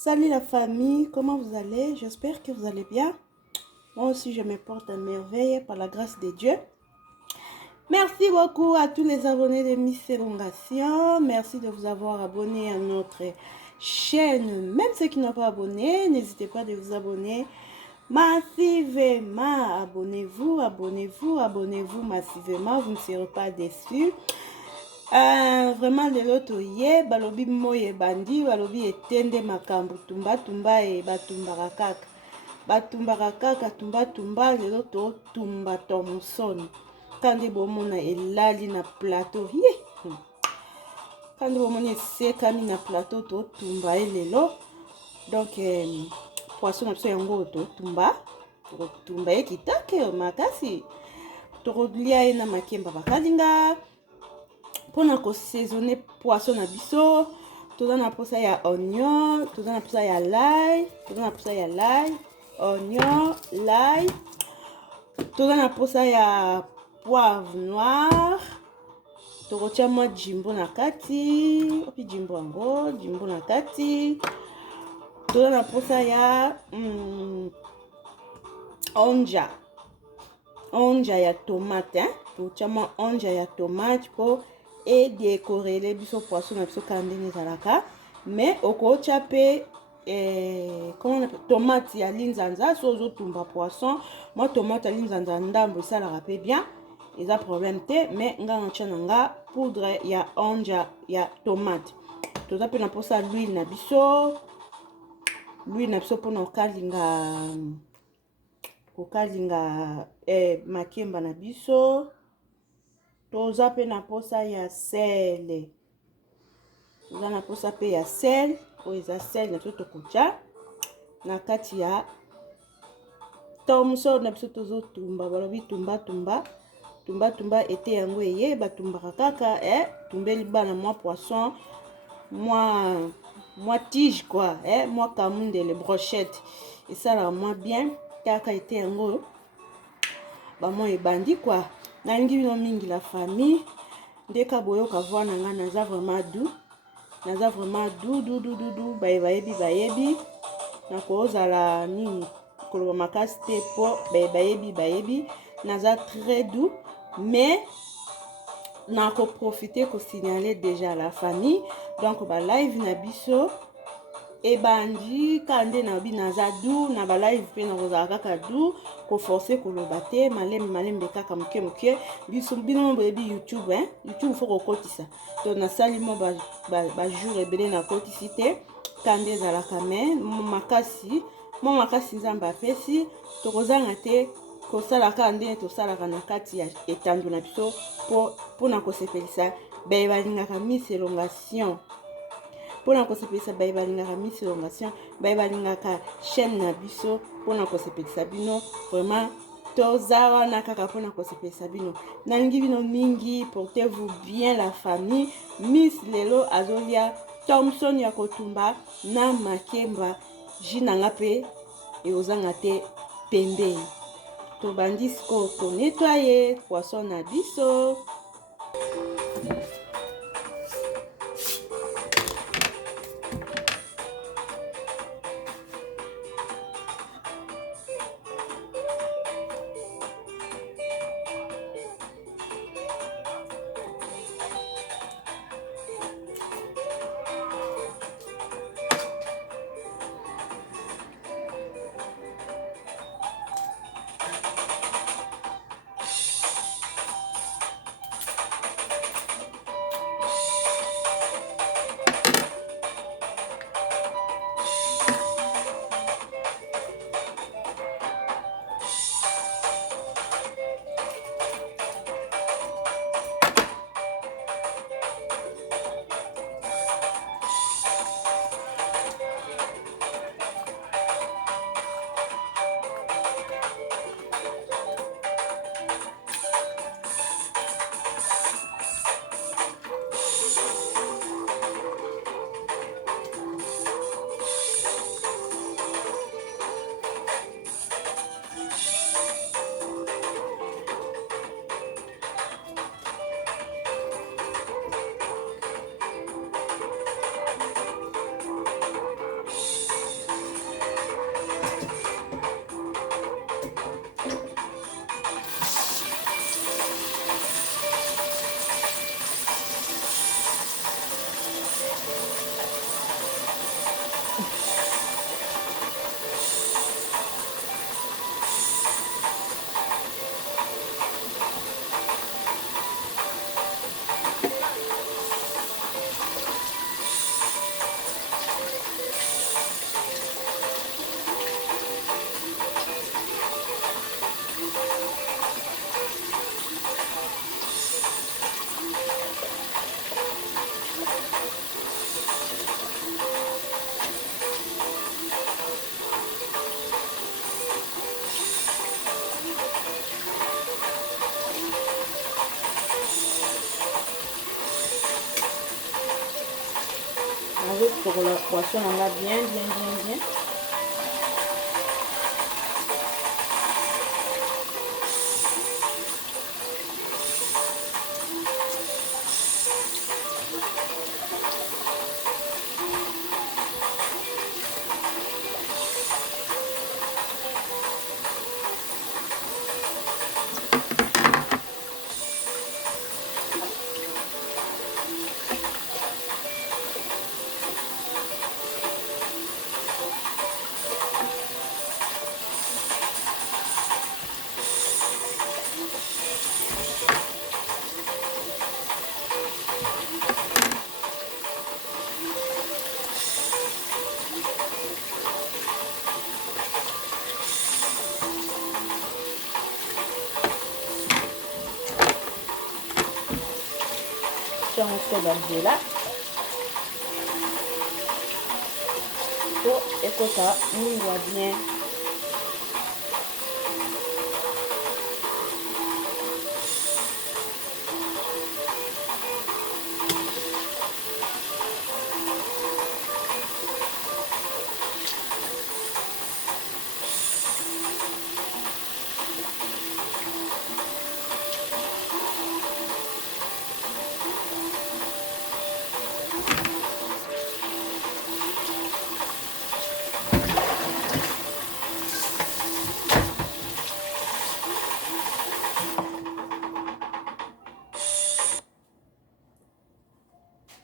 Salut la famille, comment vous allez? J'espère que vous allez bien. Moi aussi, je me porte à merveille par la grâce de Dieu. Merci beaucoup à tous les abonnés de Miss Elongation. Merci de vous avoir abonné à notre chaîne. Même ceux qui n'ont pas abonné, n'hésitez pas de vous abonner massivement. Abonnez-vous, abonnez-vous, abonnez-vous massivement. Vous ne serez pas déçus. Vraiment lelo toye balobi moye bandi balobi etende makambo tumba tumba e batumbaka kaka tumba tumba lelo to tumba Thomson kandi bomona elali na plateau ye kandi bomona esekami na plateau to tumba lelo donc poisson na biso yango to tumba ye kitake makasi tokolia ye na makemba bakalinga. Pour saisonner poisson na biso, toza na posa ya oignon, toza na posa ya l'ail, oignon, l'ail, toza na posa ya poivre noir, tokotia mwa jimbo na kati, opi jimbo yango, jimbo na kati, toza na posa ya onja ya tomate, tokotia mwa onja ya tomate po et décorer les biso poisson na biso kandene zalaka mais okocha pe comment on appelle tomate ya linzanza sozo tumba poisson moi tomate ya linzanza ndambo ça la rappelle bien eza problème te mais nga na chananga poudre ya onja ya tomate toza pe na posa l'huile na biso pona kokalinga makemba na biso. Toza pe na posa ya sel. Toza na posa pe ya sel. Oyo eza sel na biso tokotia na kati ya Thomson na biso tozotumba balobi tumba ete yango eye batumbaka kaka tumbeli bana mwa poisson mwa tige quoi mwa kamundele brochette esalaka mwa bien kaka ete yango bamwa ebandi quoi. Nalingi bino mingi la famille ndeka boyoka voir na nga naza vraiment doux bayebi nakozala nini koloba makasi te po bayebi naza très doux mais nako profiter ko signaler déjà la famille donc ba live na biso ebandi kande na bi naza doux na ba live pe na kozala kaka doux ko forcer koloba te malembe kaka moke biso bino boyebi YouTube YouTube faut kokotisa to na sali mo ba jour ebele na kotisi te kande ezalaka me makasi nzambe apesi tokozanga te kosalaka ndenge tosalaka na kati ya etando na biso mpona kosepelisa baye balingaka Miss Elongation mpona kosepelisa baye balingaka Miss Elongation baye balingaka chaîne na biso mpona kosepelisa bino vraiment toza wana kaka mpona kosepelisa bino. Nalingi bino mingi, portez-vous bien la famille. Miss lelo azolia Thomson ya kotumba na makemba jinanga pe eozanga te pembeni. Tobandi siko to nettoyer poisson na biso. la poisson on l'a bien. On se va là pour écouter nous voit bien.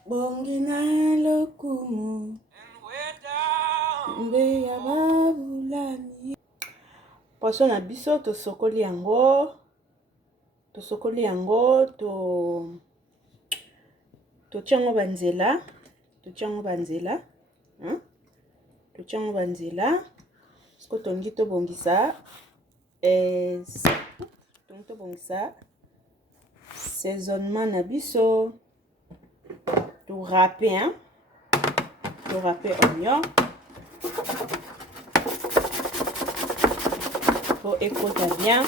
Bongina lokumu mbe ya babulami. Poisson na biso tosokoli yango tochango banzela siko tongi tobongisa saisonnement na biso. To râper oignon pour écouter bien.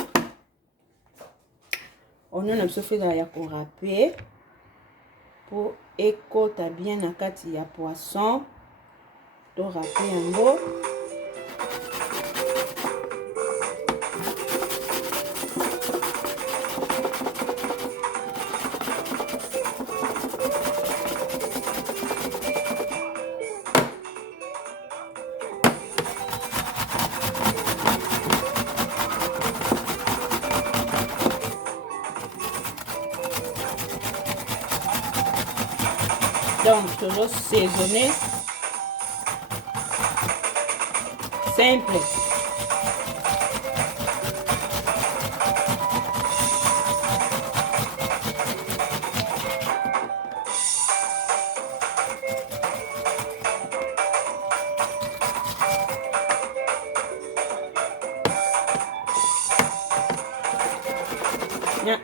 Oignon na biso fait ya ko râper pour écouter bien na kati ya poisson. To râper yango. Donc, toujours saisonner. Simple.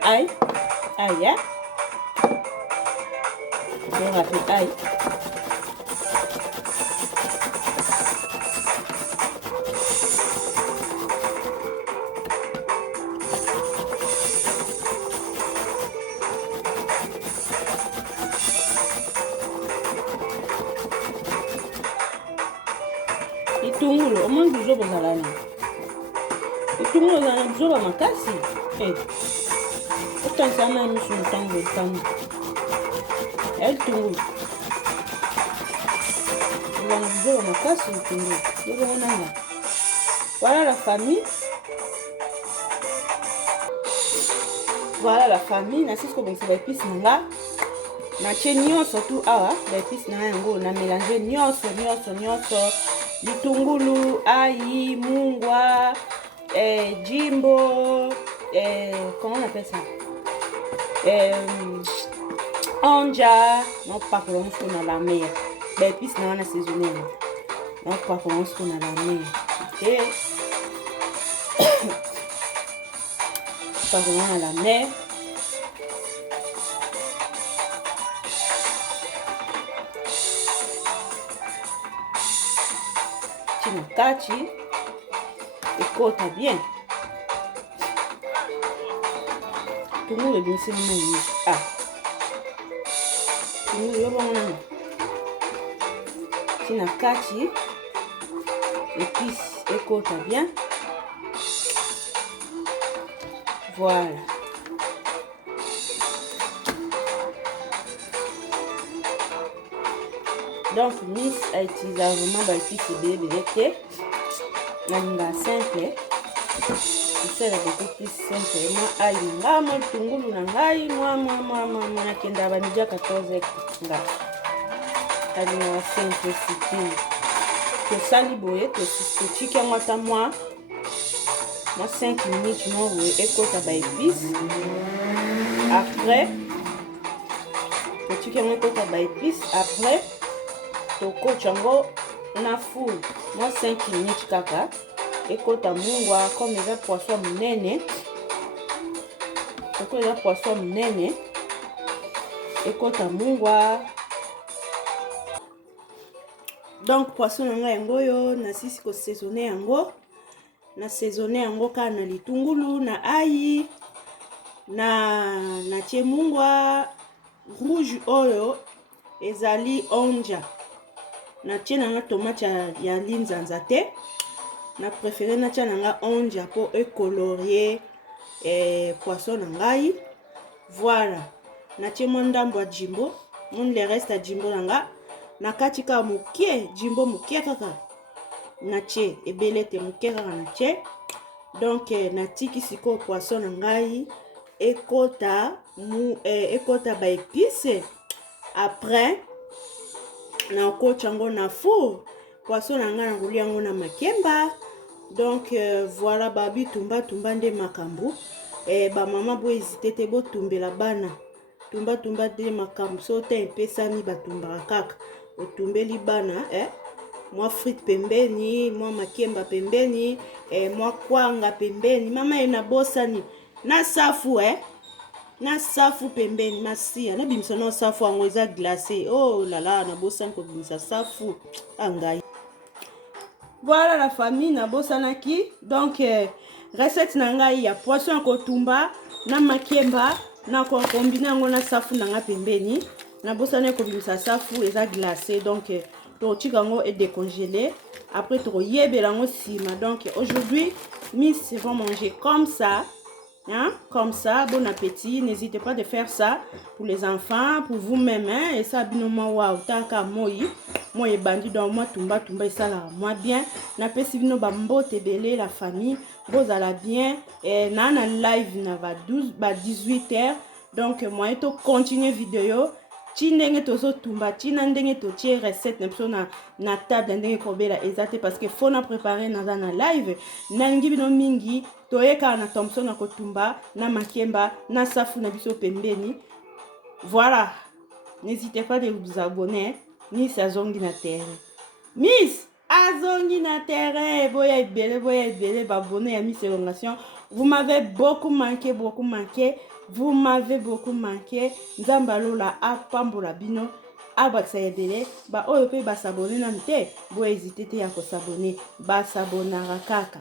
Aïe. Aïe. On rappelle aïe. Itungulu, au moins du jour pour la nuit. Itungulu, on a du jour à ma casse. Autant ça m'a mis sur le temps. Elle tourne. Voilà la famille. Voilà la famille. Na siko bon c'est épices nga. Na chenio surtout awa, épices na yango na mélanger nyonso. Litungulu, aïe, mungwa, jimbo, comment on appelle ça? Onja, non pas que l'on soit dans la mer. Les épices non assaisonnées. Non pas que l'on soit dans la mer. Ok. Pas vraiment dans la mer. Chinakachi. Et côte bien. Tout le monde est bien c'est le ah. ti na kati épice ekota bien. Voilà. Donc Miss a utilisé vraiment ba épice ebele te. Nalinga simple. C'est beaucoup plus simple. Moi aïe nga mo tungulu na ngai moi nakenda ba midi 14 nga. Tali na simplicité. To sali boye to chicken wata moi 5 minutes moi boye ekota ba épice. Après to chicken ekota ba épice après to kochango na four moi 5 minutes kaka. Ekota mungwa comme les poissons munene. Comme les poissons munene. Ekota mungwa. Donc poisson nanga yango yo na sisi ko saisonner yango. Na saisonner yango ka na litungulu na ayi na tie mungwa rouge oyo ezali onja. Na tie nanga tomate ya linzanza te. Na préféré na tia nanga onja pour écolorier poisson nangai. Voilà. Na tie mon ndambo ya jimbo, mon le reste à jimbo nanga. Na kati ka mukie, jimbo mukie kaka. Na tie ebele te mukie kaka na tie. Donc na tiki siko poisson nangai ekota ba épice. Après na ko chango na four. Poisson nanga na kolia yango na makemba. Donc voilà babi tumba nde makambu. Ba mama bo hésiter te bo tumbela bana. Tumba nde makambu so te epesami batumba kaka. Otumbeli bana moi frite pembeni, moi makemba pembeni, moi kwanga pembeni. Mama ena bosani na safu na safu pembeni masia na bimisa na safu yango eza glacé. Oh là là na bosani ko bimisa safu angai. Voilà la famille na bosanaki. Donc recette nangai ya poisson kotumba na makemba na ko combiner yango na safu nanga pembeni. Na bosana ko bimisa safu eza glacé. Donc to tikango et décongelé. Après to yebela ngo sima. Donc aujourd'hui Miss va manger comme ça. Hein? Comme ça, bon appétit. N'hésitez pas de faire ça pour les enfants, pour vous-même. Hein? Et ça, binement, waouh, tant qu'à moi, et bandi dans moi, tumba, et ça là, moi bien. Na pesi vino bambo te belé la famille, vous allez bien. Et nana live na va 18h. Donc moi, et to continuer vidéo. Ndenge tozo tumba tina ndenge to tie recette na table ndenge kobela ezate parce que faut na préparer na live na ngi bino mingi toyeka na Thompson na kotumba na makemba na safu na biso pembeni. Voilà, n'hésitez pas de vous abonner. Miss azongi na terrain. Miss azongi na terrain. Boya ebele babonné à Miss Elongation. Vous m'avez beaucoup manqué. Vous m'avez beaucoup manqué. Nzambalola apambola bino. Abaksa yebele. Ba oyo pe ba s'abonner na mte. Bo hésiter te ya ko s'abonner. Ba s'abonnera kaka.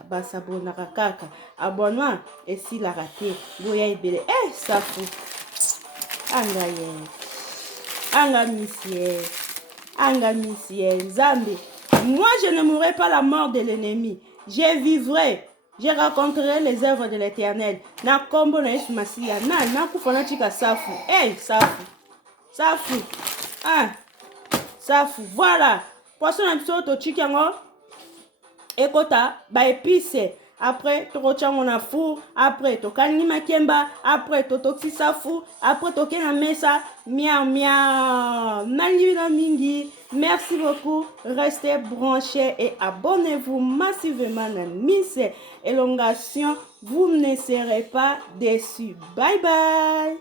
Abonnement et si la raté. Boya ebele. Ça fou. Anga missier. Nzambe. Moi je ne mourrai pas la mort de l'ennemi. Je vivrai. Je raconterai les œuvres de l'Éternel. Na kombo na Yesu Masiya. Na kufana chika safu. Safu. Safu. Voilà. Poisson na biso to chikango. Ekota ba épice. Après to kochango na four. Après to kangi makemba. Après to toksi safu. Après to kena mesa. Miam. Nalibina mingi. Merci beaucoup. Restez branchés et abonnez-vous massivement à Miss Elongation. Vous ne serez pas déçus. Bye bye.